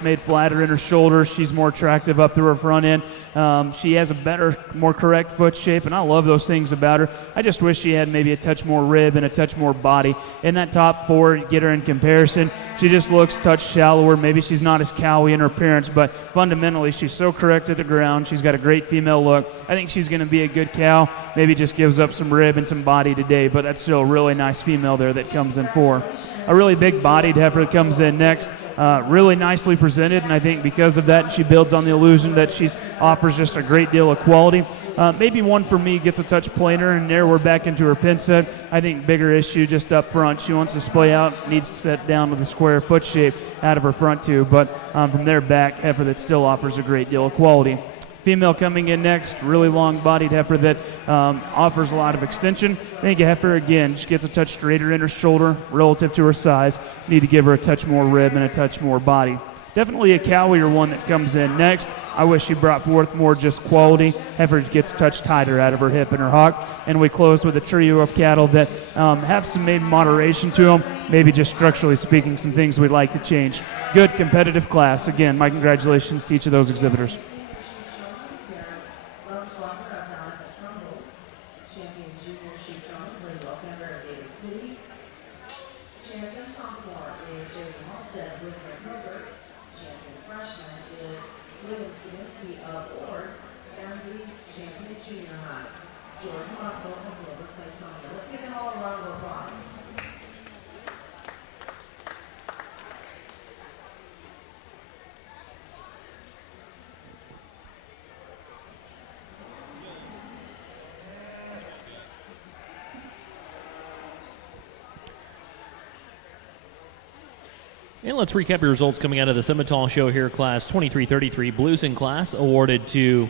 just made flatter in her shoulders. She's more attractive up through her front end. She has a better, more correct foot shape, and I love those things about her. I just wish she had maybe a touch more rib and a touch more body. In that top four, get her in comparison, she just looks a touch shallower. Maybe she's not as cowy in her appearance, but fundamentally she's so correct at the ground. She's got a great female look. I think she's going to be a good cow. Maybe just gives up some rib and some body today, but that's still a really nice female there that comes in for. A really big-bodied heifer that comes in next. Really nicely presented, and I think because of that, she builds on the illusion that she offers just a great deal of quality. Maybe one for me gets a touch plainer, and there we're back into her pin set. I think bigger issue just up front. She wants to splay out, needs to set down with a square foot shape out of her front two, but from there back, heifer that still offers a great deal of quality. Female coming in next, really long-bodied heifer that offers a lot of extension. I think a heifer, again, she gets a touch straighter in her shoulder relative to her size. Need to give her a touch more rib and a touch more body. Definitely a cowier one that comes in next. I wish she brought forth more just quality. Heifer gets a touch tighter out of her hip and her hock. And we close with a trio of cattle that have some maybe moderation to them, maybe just structurally speaking, some things we'd like to change. Good competitive class. Again, my congratulations to each of those exhibitors. And let's recap your results coming out of the Simmental Show here, Class 2333. Blues in class awarded to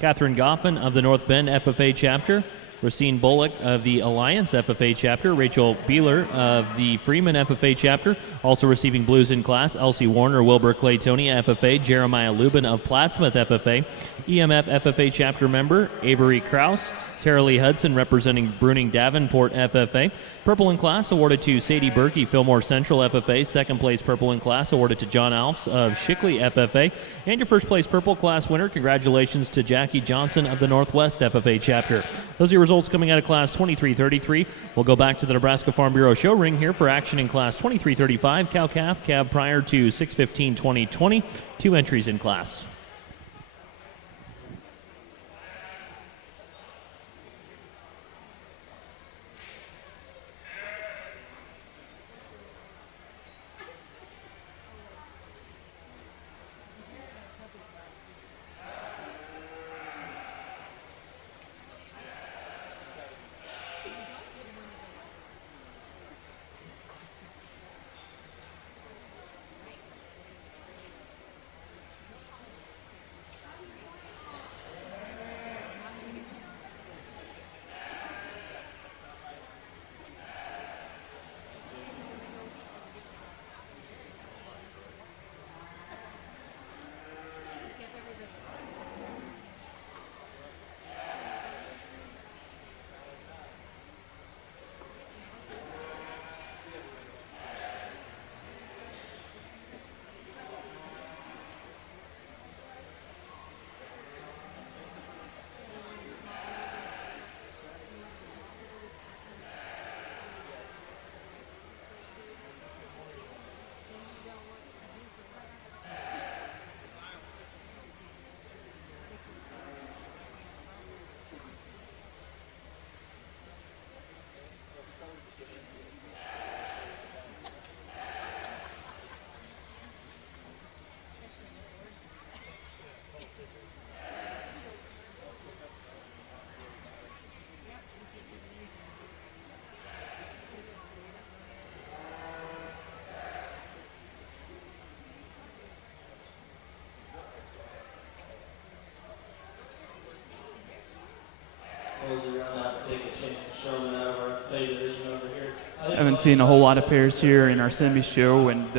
Catherine Goffin of the North Bend FFA Chapter, Racine Bullock of the Alliance FFA Chapter, Rachel Beeler of the Freeman FFA Chapter. Also receiving blues in class, Elsie Warner, Wilbur Claytonia FFA, Jeremiah Lubin of Plattsmouth FFA, EMF FFA Chapter member Avery Krause, Tara Lee Hudson representing Bruning Davenport FFA. Purple in class awarded to Sadie Berkey, Fillmore Central FFA. Second place purple in class awarded to John Alfs of Shickley FFA. And your first place purple class winner, congratulations to Jackie Johnson of the Northwest FFA Chapter. Those are your results coming out of Class 2333. We'll go back to the Nebraska Farm Bureau show ring here for action in Class 2335. Cow-calf, cab prior to 6/15/2020. 2 entries in class. I haven't seen a whole lot of pairs here in our semi show, and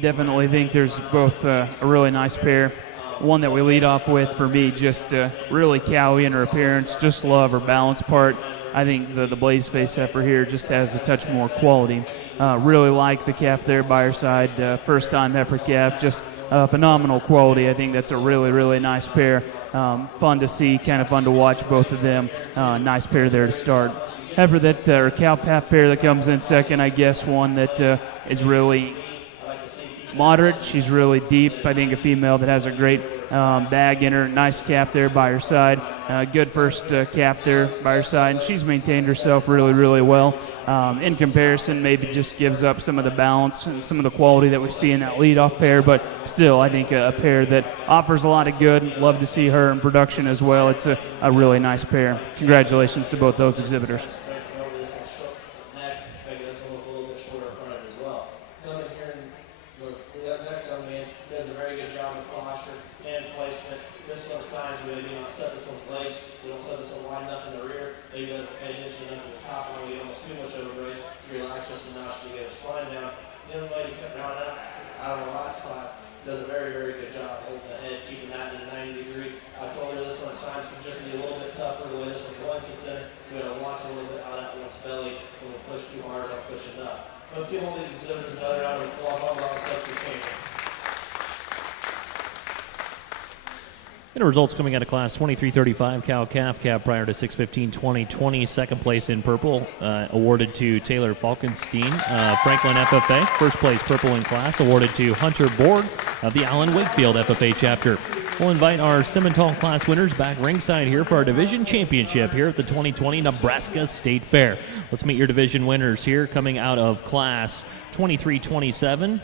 definitely think there's both a really nice pair. One that we lead off with, for me, just really cowy in her appearance. Just love her balance part. I think the Blaze Face heifer here just has a touch more quality. Really like the calf there by her side. First-time heifer calf, just phenomenal quality. I think that's a really, really nice pair. Fun to see, kind of fun to watch both of them. Nice pair there to start. Heifer that, or cow-calf pair that comes in second, I guess one that is really moderate. She's really deep. I think a female that has a great bag in her. Nice calf there by her side. Good first calf there by her side. And she's maintained herself really, really well. In comparison, maybe just gives up some of the balance and some of the quality that we see in that leadoff pair. But still, I think a pair that offers a lot of good. Love to see her in production as well. It's a really nice pair. Congratulations to both those exhibitors. And the results coming out of class 2335 cow-calf cab prior to 6:15:2020. Second place in purple awarded to Taylor Falkenstein, Franklin FFA. First place purple in class awarded to Hunter Borg of the Allen Wakefield FFA chapter. We'll invite our Simmental class winners back ringside here for our division championship here at the 2020 Nebraska State Fair. Let's meet your division winners here coming out of class 2327.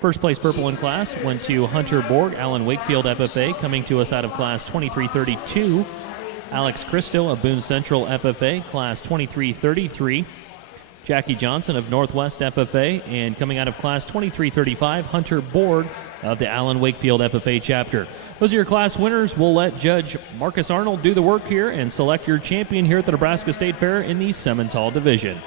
First place purple in class went to Hunter Borg, Allen Wakefield FFA. Coming to us out of class 2332, Alex Christo of Boone Central FFA. Class 2333, Jackie Johnson of Northwest FFA. And coming out of class 2335, Hunter Borg of the Allen Wakefield FFA chapter. Those are your class winners. We'll let Judge Marcus Arnold do the work here and select your champion here at the Nebraska State Fair in the Simmental division.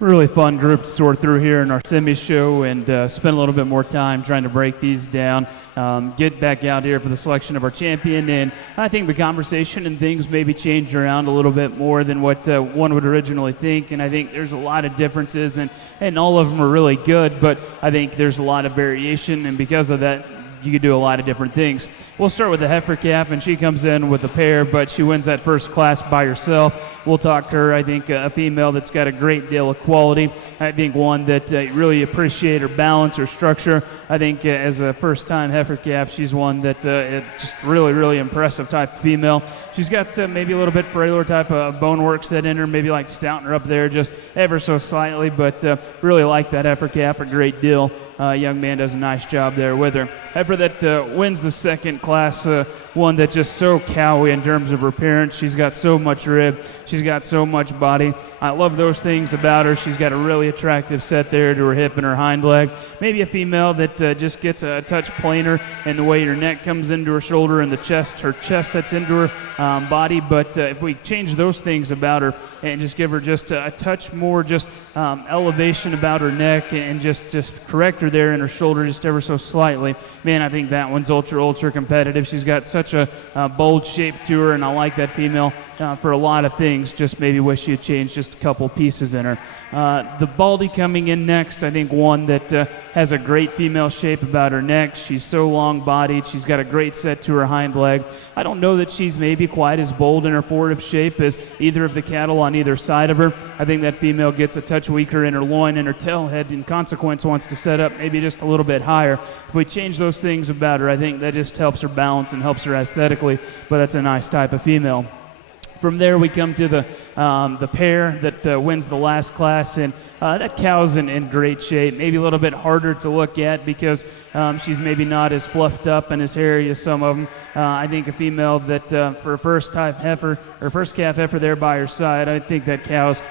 really fun group to sort through here in our semi show and spend a little bit more time trying to break these down, get back out here for the selection of our champion. And I think the conversation and things maybe change around a little bit more than what one would originally think. And I think there's a lot of differences, and all of them are really good, but I think there's a lot of variation, and because of that, you could do a lot of different things. We'll start with the heifer calf, and she comes in with a pair, but she wins that first class by herself. We'll talk to her. I think a female that's got a great deal of quality. I think one that really appreciate her balance, her structure. I think as a first-time heifer calf, she's one that just really, really impressive type of female. She's got maybe a little bit frailer type of bone work set in her, maybe like stouting her up there just ever so slightly, but really like that heifer calf a great deal. Young man does a nice job there with her. Heifer that wins the second class, one that's just so cowy in terms of her appearance. She's got so much rib. She's got so much body. I love those things about her. She's got a really attractive set there to her hip and her hind leg. Maybe a female that just gets a touch plainer in the way her neck comes into her shoulder and her chest sets into her body. But if we change those things about her and just give her just a touch more just elevation about her neck and just correct her there in her shoulder just ever so slightly, man, I think that one's ultra competitive. She's got such a bold shape to her, and I like that female for a lot of things. Just maybe wish you'd change just a couple pieces in her. The Baldy coming in next, I think one that has a great female shape about her neck. She's so long-bodied. She's got a great set to her hind leg. I don't know that she's maybe quite as bold in her forward shape as either of the cattle on either side of her. I think that female gets a touch weaker in her loin and her tail head, in consequence wants to set up maybe just a little bit higher. If we change those things about her, I think that just helps her balance and helps her aesthetically, but that's a nice type of female. From there, we come to the pair that wins the last class, and that cow's in great shape. Maybe a little bit harder to look at because she's maybe not as fluffed up and as hairy as some of them. I think a female that for a first calf heifer there by her side, I think that cow's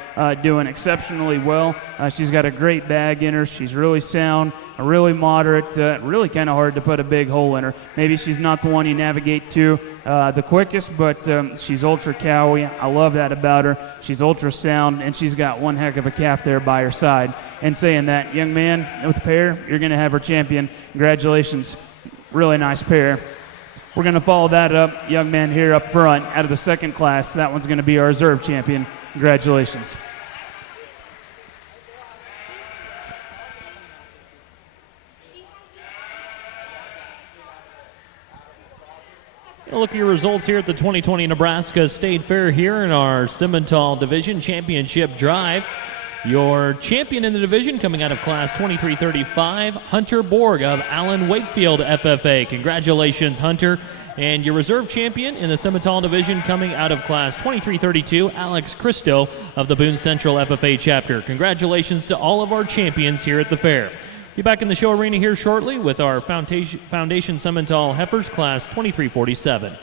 doing exceptionally well. She's got a great bag in her. She's really sound, really moderate, really kind of hard to put a big hole in her. Maybe she's not the one you navigate to the quickest, but she's ultra cowy. I love that about her. She's ultra sound, and she's got one heck of a calf there by her side. And saying that, young man with the pair, you're going to have her champion. Congratulations. Really nice pair. We're going to follow that up, young man here up front out of the second class. That one's going to be our reserve champion. Congratulations. Look at your results here at the 2020 Nebraska State Fair here in our Simmental Division Championship Drive. Your champion in the division coming out of Class 2335, Hunter Borg of Allen Wakefield FFA. Congratulations, Hunter. And your reserve champion in the Simmental Division coming out of Class 2332, Alex Christo of the Boone Central FFA Chapter. Congratulations to all of our champions here at the fair. Be back in the show arena here shortly with our Foundation Simmental Heifers Class 2347.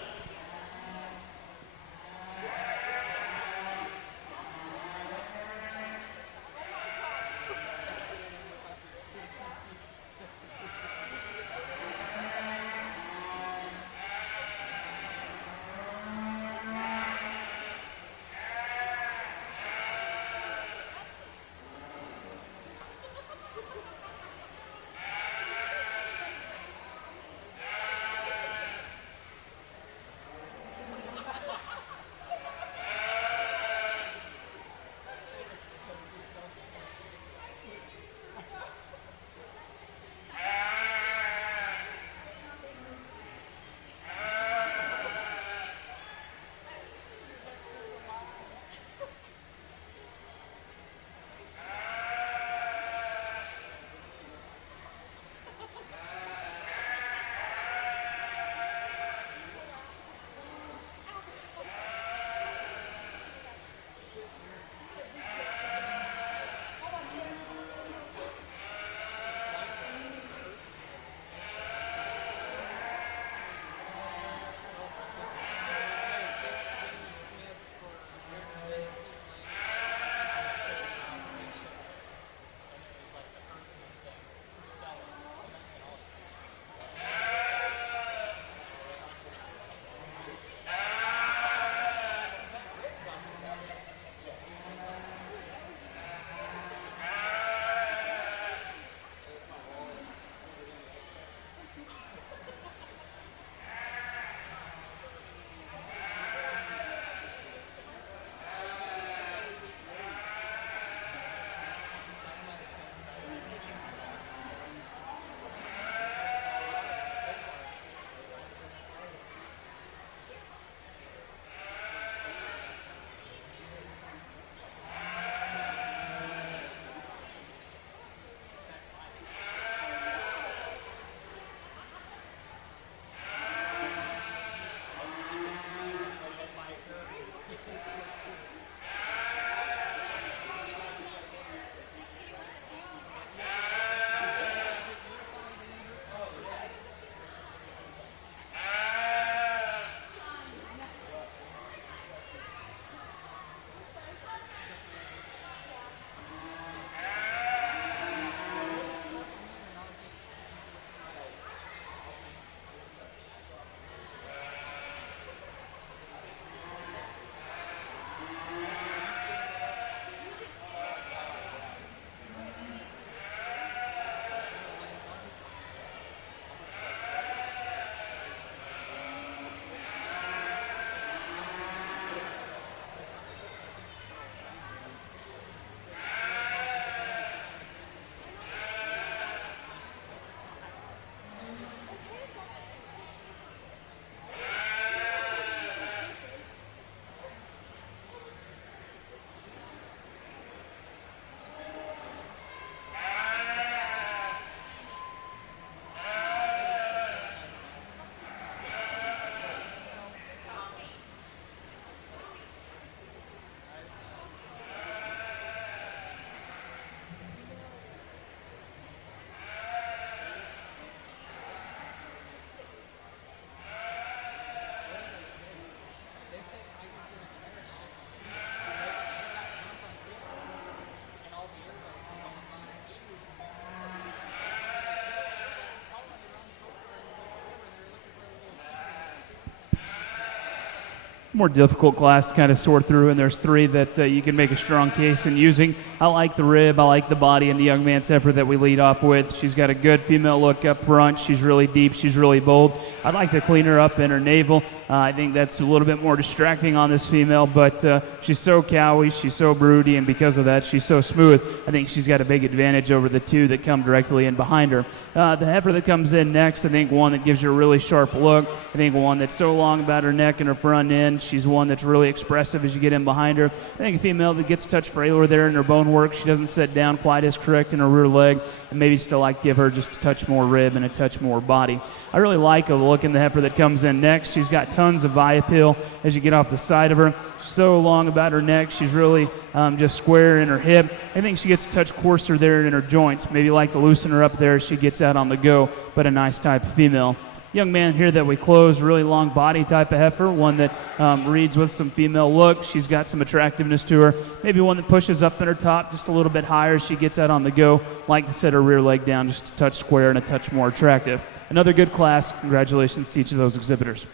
more difficult class to kind of sort through, and there's 3 that you can make a strong case in using. I like the rib, I like the body, and the young man's heifer that we lead off with. She's got a good female look up front. She's really deep, she's really bold. I'd like to clean her up in her navel. I think that's a little bit more distracting on this female, but she's so cowy, she's so broody, and because of that, she's so smooth. I think she's got a big advantage over the 2 that come directly in behind her. The heifer that comes in next, I think one that gives you a really sharp look. I think one that's so long about her neck and her front end. She's one that's really expressive as you get in behind her. I think a female that gets a touch frailer there in her bone work. She doesn't sit down quite as correct in her rear leg, and maybe still like give her just a touch more rib and a touch more body. I really like the look in the heifer that comes in next. She's got tons of eye appeal as you get off the side of her. So long about her neck. She's really just square in her hip. I think she gets a touch coarser there in her joints. Maybe like to loosen her up there as she gets out on the go, but a nice type of female. Young man here that we close, really long body type of heifer, one that reads with some female look. She's got some attractiveness to her. Maybe one that pushes up in her top just a little bit higher as she gets out on the go. Like to set her rear leg down just a touch square and a touch more attractive. Another good class. Congratulations to each of those exhibitors.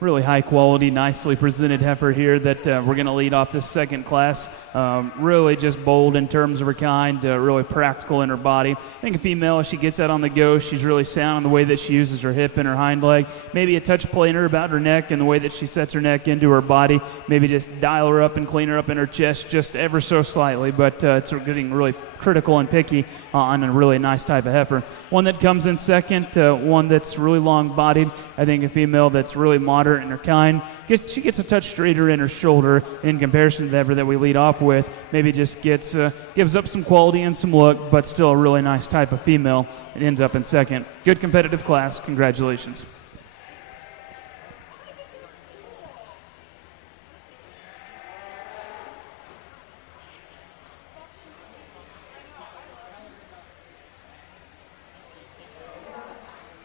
Really high quality, nicely presented heifer here that we're going to lead off this second class. Really just bold in terms of her kind, really practical in her body. I think a female, as she gets out on the go, she's really sound in the way that she uses her hip and her hind leg. Maybe a touch plainer about her neck and the way that she sets her neck into her body. Maybe just dial her up and clean her up in her chest just ever so slightly, but it's getting really critical and picky on a really nice type of heifer. One that comes in second, one that's really long-bodied. I think a female that's really moderate in her kind. She gets a touch straighter in her shoulder in comparison to the heifer that we lead off with. Maybe just gives up some quality and some look, but still a really nice type of female. It ends up in second. Good competitive class. Congratulations.